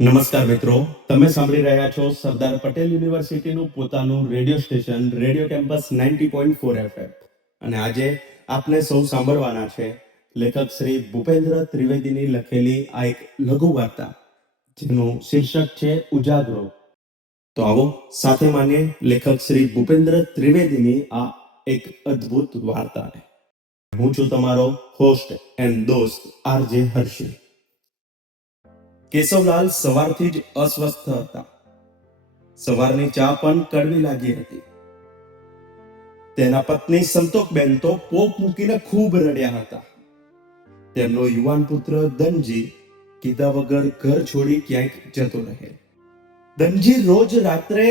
નમસ્કાર મિત્રો, તમે સાંભળી રહ્યા છો સરદાર પટેલ યુનિવર્સિટીનું પોતાનું radio station radio campus 90.4 FM. અને આજે આપને સૌ સાંભળવાના છે લેખક શ્રી ભૂપેન્દ્ર ત્રિવેદીની લખેલી આ એક લઘુ વાર્તા, જેનું શીર્ષક છે ઉજાગરો. તો આવો સાથે માનીએ લેખક શ્રી ભૂપેન્દ્ર ત્રિવેદીની આ એક અદ્ભુત વાર્તાને. હું છું તમારો હોસ્ટ એન્ડ દોસ્ત આરજે હર્ષિલ. કેશવલાલ સવારથી જ અસ્વસ્થ હતા. સવારની ચા પણ કડવી લાગી હતી. તેના પત્ની સંતોકબેન તો પોક મૂકીને ખૂબ રડ્યા હતા. તેમનો યુવાન પુત્ર ધનજી કીધા વગર ઘર છોડી ક્યાંક જતો રહે. ધનજી રોજ રાત્રે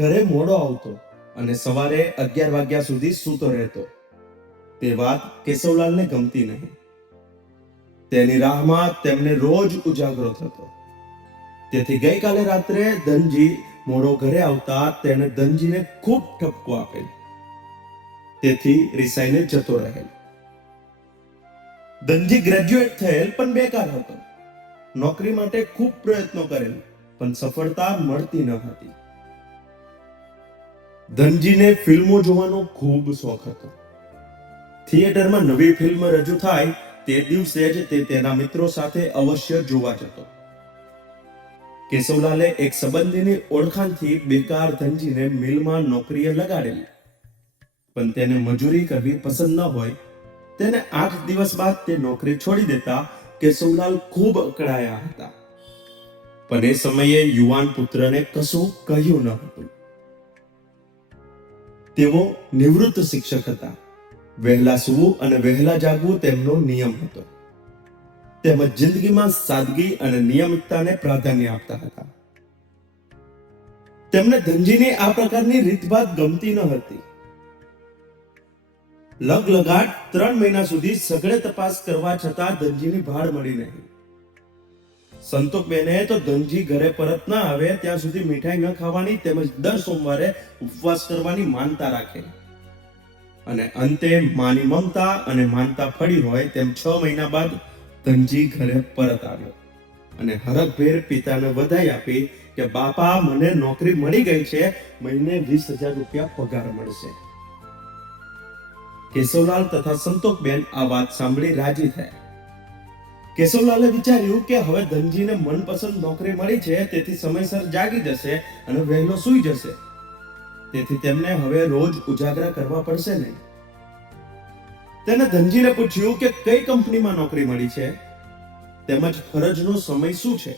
ઘરે મોડો આવતો અને સવારે 11 વાગ્યા સુધી સૂતો રહેતો. તે વાત કેશવલાલને ગમતી નહીં. તેની રાહમાં તેમને રોજ ઉજાગરો થતો. તેથી ગઈકાલે રાત્રે ધનજી મોડો ઘરે આવતા તેણે ધનજીને ખૂબ ઠપકો આપેલ. તેથી રિસાઈને જતો રહેલ. ધનજી ગ્રેજ્યુએટ થયેલ પણ બેકાર હતો. નોકરી માટે ખૂબ પ્રયત્નો કરેલ પણ સફળતા મળતી ન હતી. ધનજીને ફિલ્મો જોવાનો ખૂબ શોખ હતો. થિયેટરમાં નવી ફિલ્મ રજૂ થાય તે દિવસે જ તે તેના મિત્રો સાથે અવશ્ય જોવા જતો. કેશવલાલે એક સંબંધીની ઓળખાણથી બેકાર ધનજીને મિલમાં નોકરીએ લગાડેલ. પણ તેને મજૂરી કરવી પસંદ ન હોય. તેને 8 દિવસ બાદ તે નોકરી છોડી દેતા કેશવલાલ ખૂબ અકળાયા હતા. પણ એ સમયે યુવાન પુત્રને કશું કહ્યું ન હતું. તેઓ નિવૃત્ત શિક્ષક હતા. વહેલા સૂવું અને વહેલા જાગવું તેમનો નિયમ હતો. તેમજ જિંદગીમાં સાદગી અને નિયમિતતાને પ્રાધાન્ય આપતા હતા. તેમને ધનજીની આ પ્રકારની રીતભાત ગમતી ન હતી. લગલગાટ 3 મહિના સુધી સઘળે તપાસ કરવા છતાં ધનજીની ભાળ મળી નહીં. સંતોકબેને તો ધનજી ઘરે પરત ન આવે ત્યાં સુધી મીઠાઈ ન ખાવાની તેમજ દર સોમવારે ઉપવાસ કરવાની માનતા રાખેલી. અને અંતે માની મમતા અને માનતા ફળી હોય તેમ 6 મહિના બાદ ધનજી ઘરે પરત આવ્યો અને હરખભેર પિતાને વધાઈ આપી કે બાપા, મને નોકરી મળી ગઈ છે, મહિને 20,000 રૂપિયા પગાર મળશે. કેશવલાલ તથા સંતોકબેન આ વાત સાંભળી રાજી થયા. કેશવલાલે વિચાર્યું કે હવે ધનજીને મનપસંદ નોકરી મળી છે, તેથી સમયસર જાગી જશે અને વહેલો સૂઈ જશે. તેથી તેમને હવે રોજ ઉજાગરા કરવા પડશે નહીં. તેને ધનજીને પૂછ્યું કે કઈ કંપનીમાં નોકરી મળી છે તેમજ ફરજનો સમય શું છે.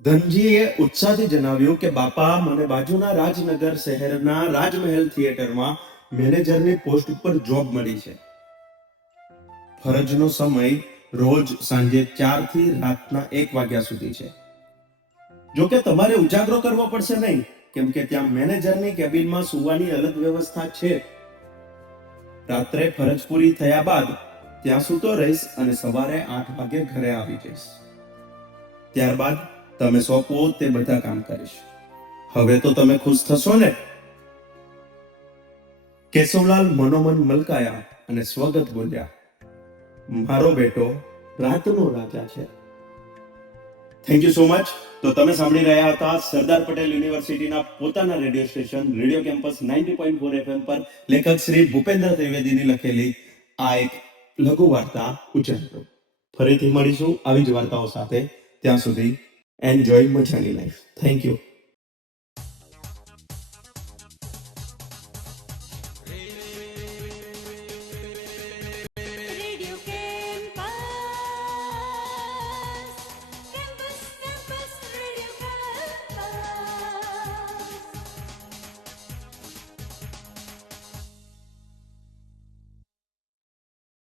ધનજીએ ઉત્સાહથી જણાવ્યું કે બાપા, મને બાજુના રાજનગર શહેરના રાજમહેલ થિયેટરમાં મેનેજરની પોસ્ટ ઉપર જોબ મળી છે. ફરજનો સમય રોજ સાંજે 4 થી રાતના 1 વાગ્યા સુધી છે. જો કે તમારે ઉજાગરો કરવો પડશે નહીં, કેમ કે ત્યાં મેનેજરની કેબિનમાં સૂવાની અલગ વ્યવસ્થા છે. રાત્રે ફરજ પૂરી થયા બાદ ત્યાં સૂતો રહીશ અને સવારે 8 વાગે ઘરે આવી જઈશ. ત્યારબાદ તમે સોંપો તે બધા કામ કરીશ. હવે તો તમે ખુશ થશો ને? કેશવલાલ મનોમન મલકાયા અને સ્વગત બોલ્યા, મારો બેટો રાતનો રાજા છે. Thank you so much. તો તમે સાંભળી રહ્યા હતા સરદાર પટેલ યુનિવર્સિટીના પોતાના radio station radio campus 90.4 FM પર લેખક શ્રી ભૂપેન્દ્ર ત્રિવેદીની લખેલી આ એક લઘુ વાર્તા ઉજાગરો. ફરીથી મળીશું આવી જ વાર્તાઓ સાથે. ત્યાં સુધી એન્જોય મજાની લાઈફ. Thank you.